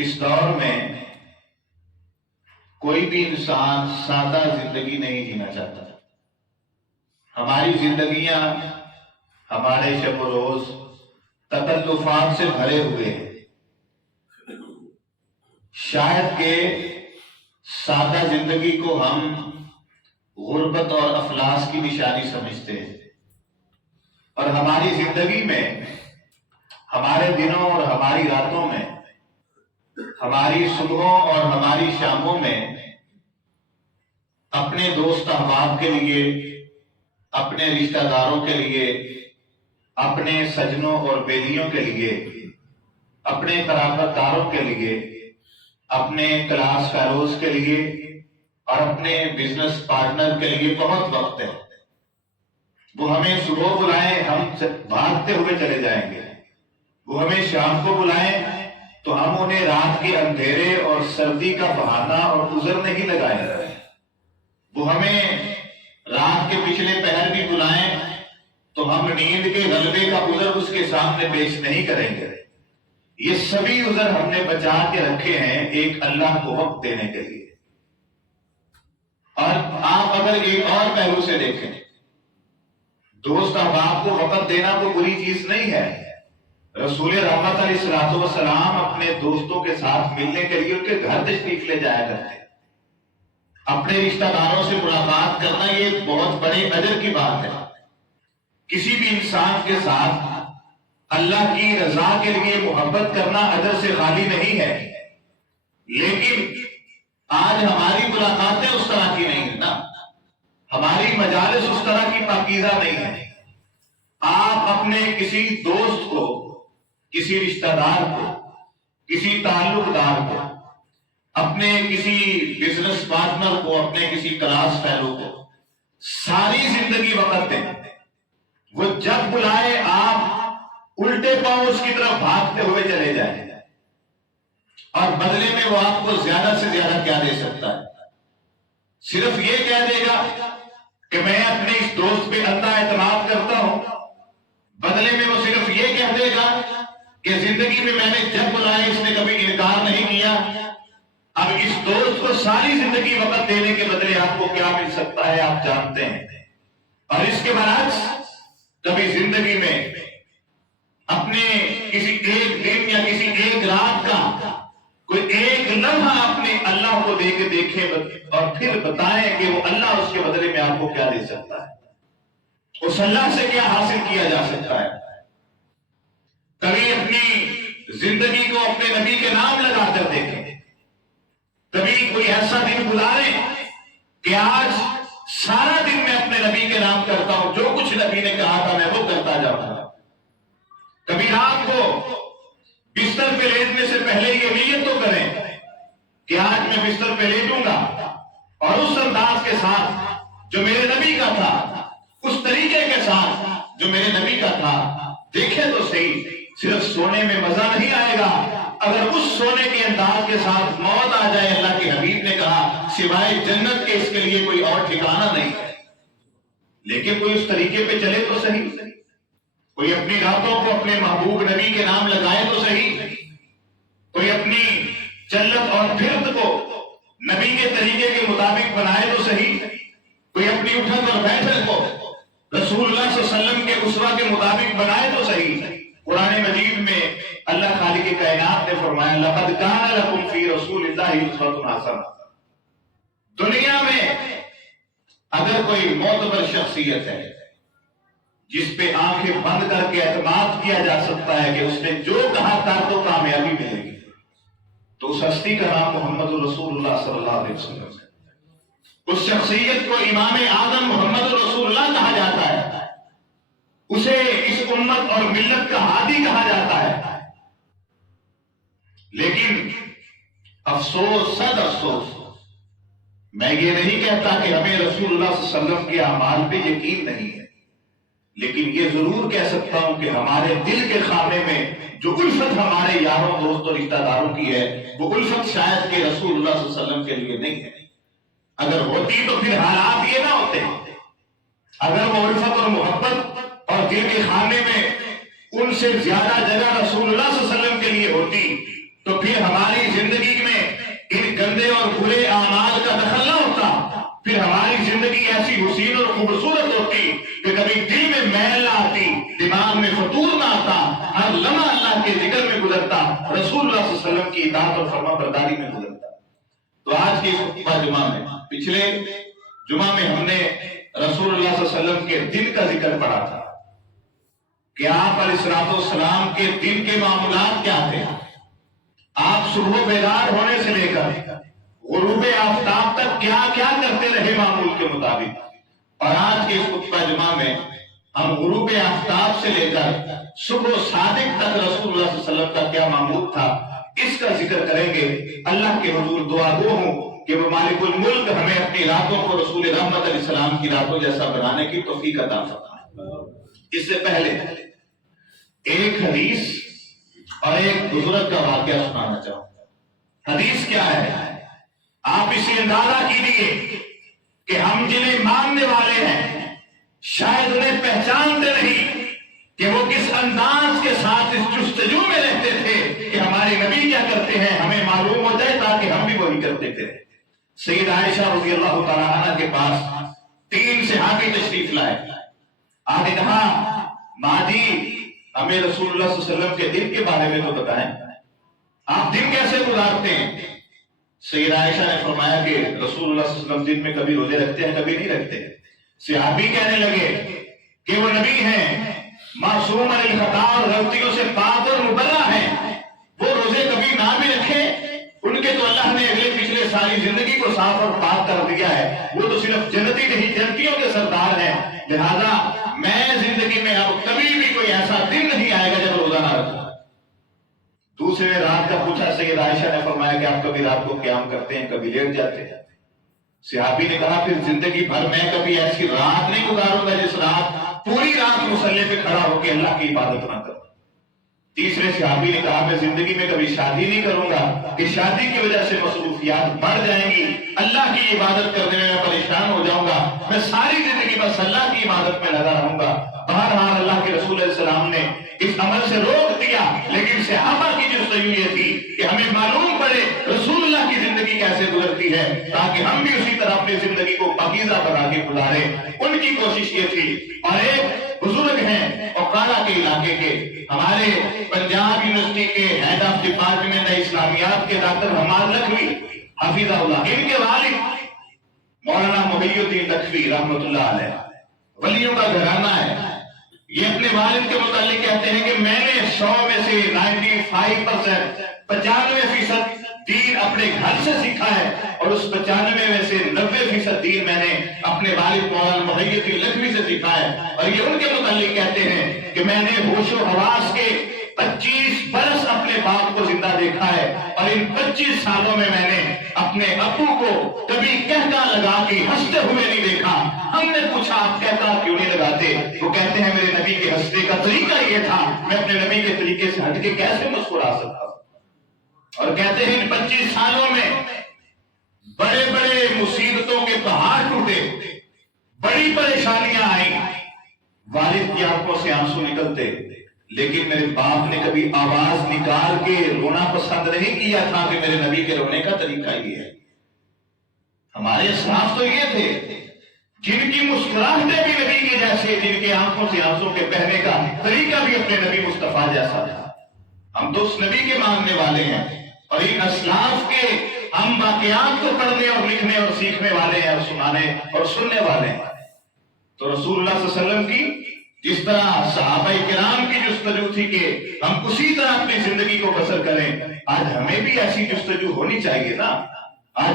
اس دور میں کوئی بھی انسان سادہ زندگی نہیں جینا چاہتا۔ ہماری زندگیاں ہمارے شب و روز تکلفات سے بھرے ہوئے ہیں۔ شاید کہ سادہ زندگی کو ہم غربت اور افلاس کی نشانی سمجھتے ہیں، اور ہماری زندگی میں، ہمارے دنوں اور ہماری راتوں میں، ہماری صبحوں اور ہماری شاموں میں اپنے دوست احباب کے لیے، اپنے رشتہ داروں کے لیے، اپنے سجنوں اور بیلیوں کے لیے، اپنے قرابت داروں کے لیے، اپنے کلاس فیلوز کے لیے اور اپنے بزنس پارٹنر کے لیے بہت وقت ہے۔ وہ ہمیں صبح بلائیں، ہم بھاگتے ہوئے چلے جائیں گے۔ وہ ہمیں شام کو بلائیں تو ہم انہیں رات کے اندھیرے اور سردی کا بہانہ اور عذر نہیں لگائیں گے۔ وہ ہمیں رات کے پچھلے پہر بھی بلائیں تو ہم نیند کے غلبے کا عذر اس کے سامنے پیش نہیں کریں گے۔ یہ سبھی عذر ہم نے بچا کے رکھے ہیں ایک اللہ کو وقت دینے کے لیے۔ اور آپ اگر ایک اور پہلو سے دیکھیں، دوست احباب کو وقت دینا کوئی بری چیز نہیں ہے۔ رسول رحمت علیہ الصلوۃ والسلام اپنے دوستوں کے ساتھ ملنے کے لیے ان کے گھر تشریف لے جایا کرتے۔ اپنے رشتہ داروں سے ملاقات کرنا یہ بہت بڑے اجر کی بات ہے۔ کسی بھی انسان کے ساتھ اللہ کی رضا کے لیے محبت کرنا اجر سے خالی نہیں ہے، لیکن آج ہماری ملاقاتیں اس طرح کی نہیں ہیں نا، ہماری مجالس اس طرح کی پاکیزہ نہیں ہے۔ آپ اپنے کسی دوست کو، کسی رشتہ دار کو، کسی تعلق دار کو، اپنے کسی بزنس پارٹنر کو، اپنے کسی کلاس فیلو کو ساری زندگی وقت دیں۔ وہ جب بلائے آپ الٹے پاؤں اس کی طرف بھاگتے ہوئے چلے جائیں، اور بدلے میں وہ آپ کو زیادہ سے زیادہ کیا دے سکتا ہے؟ صرف یہ کہہ دے گا کہ میں اپنے اس دوست پہ اندھا اعتماد کرتا ہوں۔ بدلے میں وہ صرف یہ کہہ دے گا کہ زندگی میں نے جب بلائے اس نے کبھی انکار نہیں کیا۔ اب اس دوست کو ساری زندگی وقت دینے کے بدلے آپ کو کیا مل سکتا ہے آپ جانتے ہیں۔ اور اس کے برعکس کبھی زندگی میں اپنے کسی ایک دن یا کسی ایک رات کا کوئی ایک لمحہ اپنے اللہ کو دے کے دیکھیں اور پھر بتائیں کہ وہ اللہ اس کے بدلے میں آپ کو کیا دے سکتا ہے، اس اللہ سے کیا حاصل کیا جا سکتا ہے۔ کبھی اپنی زندگی کو اپنے نبی کے نام لگا کر دیکھیں۔ کبھی کوئی ایسا دن گزاریں کہ آج سارا دن میں اپنے نبی کے نام کرتا ہوں، جو کچھ نبی نے کہا تھا میں وہ کرتا جاؤں گا۔ کبھی رات کو بستر پہ لیٹنے سے پہلے یہ نیت تو کریں کہ آج میں بستر پہ لیٹوں گا اور اس انداز کے ساتھ جو میرے نبی کا تھا، اس طریقے کے ساتھ جو میرے نبی کا تھا۔ دیکھیں تو صحیح، صرف سونے میں مزہ نہیں آئے گا، اگر اس سونے کے انداز کے ساتھ موت آ جائے، اللہ کے حبیب نے کہا سوائے جنت کے اس کے لیے کوئی اور ٹھکانہ نہیں ہے۔ لیکن کوئی اس طریقے پہ چلے تو صحیح، کوئی اپنی راتوں کو اپنے محبوب نبی کے نام لگائے تو صحیح، کوئی اپنی چلت اور پھرت کو نبی کے طریقے کے مطابق بنائے تو صحیح، کوئی اپنی اٹھن اور بیٹھن کو رسول اللہ صلی اللہ علیہ وسلم کے اسوہ کے مطابق بنائے تو صحیح۔ قرآن مجید میں اللہ خالق کائنات نے فرمایا لقد کان لکم فی رسول اللہ اسوۃ حسنہ۔ دنیا میں اگر کوئی معتبر شخصیت ہے جس پہ آنکھیں بند کر کے اعتماد کیا جا سکتا ہے کہ اس نے جو کہا تھا تو کامیابی ملے گی، تو اس ہستی کا نام محمد رسول اللہ صلی اللہ علیہ وسلم ہے۔ اس شخصیت کو امام اعظم محمد رسول اللہ کہا جاتا ہے، اسے اس امت اور ملت کا ہادی کہا جاتا ہے۔ لیکن افسوس، صد افسوس، میں یہ نہیں کہتا کہ ہمیں رسول اللہ صلی اللہ علیہ وسلم کے اعمال پہ یقین نہیں ہے، لیکن یہ ضرور کہہ سکتا ہوں کہ ہمارے دل کے خانے میں جو الفت ہمارے یاروں دوستوں رشتہ داروں کی ہے، وہ الفت شاید کہ رسول اللہ صلی اللہ علیہ وسلم کے لیے نہیں ہے۔ اگر ہوتی تو پھر حالات یہ نہ ہوتے۔ اگر وہ الفت اور محبت اور دل کے خانے میں ان سے زیادہ جگہ رسول اللہ صلی اللہ علیہ وسلم کے لیے ہوتی تو پھر ہماری زندگی میں ان گندے اور برے اعمال کا دخل نہ ہوتا، پھر ہماری زندگی ایسی حسین اور خوبصورت ہوتی کہ کبھی دل میں میل نہ آتی، دماغ میں فطور نہ آتا، ہر لمحہ اللہ کے ذکر میں گزرتا، رسول اللہ صلی اللہ علیہ وسلم کی اطاعت اور فرما برداری میں گزرتا۔ تو آج کے خطبہ جمعہ میں، پچھلے جمعہ میں ہم نے رسول اللہ صلی اللہ علیہ وسلم کے دن کا ذکر پڑھا تھا کہ آپ علیہ السلام کے دن کے معاملات کیا تھے۔ آپ صبح بیدار ہونے سے لے کر غروب آفتاب تک کیا کیا کرتے رہے معمول کے مطابق، اور آج کے اس خطبہ جمعہ میں ہم غروب آفتاب سے لے کر صبح صادق تک رسول اللہ صلی اللہ علیہ وسلم کا کیا معمول تھا اس کا ذکر کریں گے۔ اللہ کے حضور دعا گو ہوں کہ وہ مالک الملک ہمیں اپنی راتوں کو رسول رحمت علیہ السلام کی راتوں جیسا بنانے کی توفیق عطا فرمائے۔ اس سے پہلے ایک حدیث اور ایک بزرگ کا واقعہ سنانا چاہوں گا۔ حدیث کیا ہے؟ آپ اسے اندازہ کیجیے کہ ہم جنہیں ماننے والے ہیں شاید انہیں پہچانتے نہیں کہ وہ کس انداز کے ساتھ اس جستجو میں رہتے تھے کہ ہمارے نبی کیا کرتے ہیں ہمیں معلوم ہو جائے تاکہ ہم بھی وہی کرتے تھے۔ سید عائشہ رضی اللہ تعالیٰ عنہ کے پاس 3 صحابی تشریف لائے۔ آپ نے کہا ماں جی ہمیں رسول اللہ صلی اللہ علیہ وسلم کے دن کے بارے میں تو بتائیں، آپ دن کیسے گزارتے ہیں؟ سید عائشہ نے فرمایا کہ رسول اللہ صلی اللہ علیہ وسلم دن میں کبھی روزے رکھتے ہیں کبھی نہیں رکھتے۔ صحابی کہنے لگے کہ وہ نبی ہیں معصوم عن الخطا اور غلطیوں سے پاک اور مبرہ ہیں، وہ روزے کبھی نہ بھی رکھے، ان کے تو اللہ نے اگلے پچھلے ساری زندگی کو صاف اور پاک کر دیا ہے، وہ تو صرف جنتی نہیں جنتیوں کے سردار ہیں، لہذا میں زندگی میں اب کبھی بھی کوئی ایسا دن نہیں آئے گا جب روزہ نہ رکھوں۔ دوسرے نے رات کا پوچھا، سید عائشہ نے فرمایا کہ آپ کبھی رات کو قیام کرتے ہیں کبھی لیٹ جاتے ہیں۔ صحابی نے کہا پھر زندگی بھر میں کبھی ایسی رات نہیں گزاروں گا جس رات پوری رات مصلی پہ کھڑا ہو کے اللہ کی عبادت نہ کروں۔ تیسرے صحابی نے کہا میں زندگی میں کبھی شادی نہیں کروں گا کہ شادی کی وجہ سے مصروفیات بڑھ جائیں گی، اللہ کی عبادت کرنے میں پریشان ہو جاؤں گا، میں ساری زندگی بس اللہ کی عبادت میں لگا رہوں گا۔ بہرحال اللہ کے رسول علیہ السلام نے اس عمل سے روک دیا، لیکن صحابہ کی جستجو یہ تھی کہ ہمیں معلوم پڑے رسول اللہ کی زندگی کیسے گزرتی ہے تاکہ ہم بھی اسی طرح اپنی زندگی کو پاکیزہ بنا کے گزاریں۔ ان کی کوشش یہ تھی۔ اور ایک بزرگ ہیں اوکارا کے علاقے کے، ہمارے پنجاب یونیورسٹی کے ہیڈ آف ڈپارٹمنٹ اسلامیات کے ڈاکٹر حماد لکھوی حفظہ اللہ، ان کے والد مولانا محی الدین لکھوی رحمۃ اللہ علیہ، ولیوں کا گھرانہ ہے۔ یہ اپنے والد کے متعلق کہتے ہیں کہ میں نے 100 میں سے 95% 95% دین اپنے گھر سے سیکھا ہے، اور اس 95 میں سے 90% دین میں نے اپنے والد مولانا محی الدین لکھوی سے سیکھا ہے۔ اور یہ ان کے متعلق کہتے ہیں کہ میں نے ہوش و حواس کے 25 برس اپنے باپ کو زندہ دیکھا ہے، اور ان 25 سالوں میں میں نے اپنے ابو کو کبھی کہتا لگا کے ہنستے ہوئے نہیں دیکھا۔ ہم نے پوچھا آپ کہتا کیوں نہیں لگاتے؟ وہ کہتے ہیں میرے نبی کے ہنسنے کا طریقہ یہ تھا، میں اپنے نبی کے طریقے سے ہٹ کے کیسے مسکرا سکتا ہوں۔ اور کہتے ہیں ان 25 سالوں میں بڑے بڑے مصیبتوں کے پہاڑ ٹوٹے، بڑی پریشانیاں آئیں، والد کی آنکھوں سے آنسو نکلتے، لیکن میرے باپ نے کبھی آواز نکال کے رونا پسند نہیں کیا تھا کہ میرے نبی کے رونے کا طریقہ یہ ہے۔ ہمارے اسلاف تو یہ تھے جن کی مسکراہٹیں بھی نبی کے جیسے، جن کے آنکھوں سے آنسو کے بہنے کا طریقہ بھی اپنے نبی مصطفیٰ جیسا تھا۔ ہم تو اس نبی کے ماننے والے ہیں، اور ان اسلاف کے ہم واقعات کو پڑھنے اور لکھنے اور سیکھنے والے ہیں اور سنانے اور سننے والے ہیں۔ تو رسول اللہ صلی اللہ علیہ وسلم کی جس طرح صحابہ کرام کی جستجو تھی کہ ہم اسی طرح اپنی زندگی کو بسر کریں، آج ہمیں بھی ایسی جستجو ہونی چاہیے نا۔ آج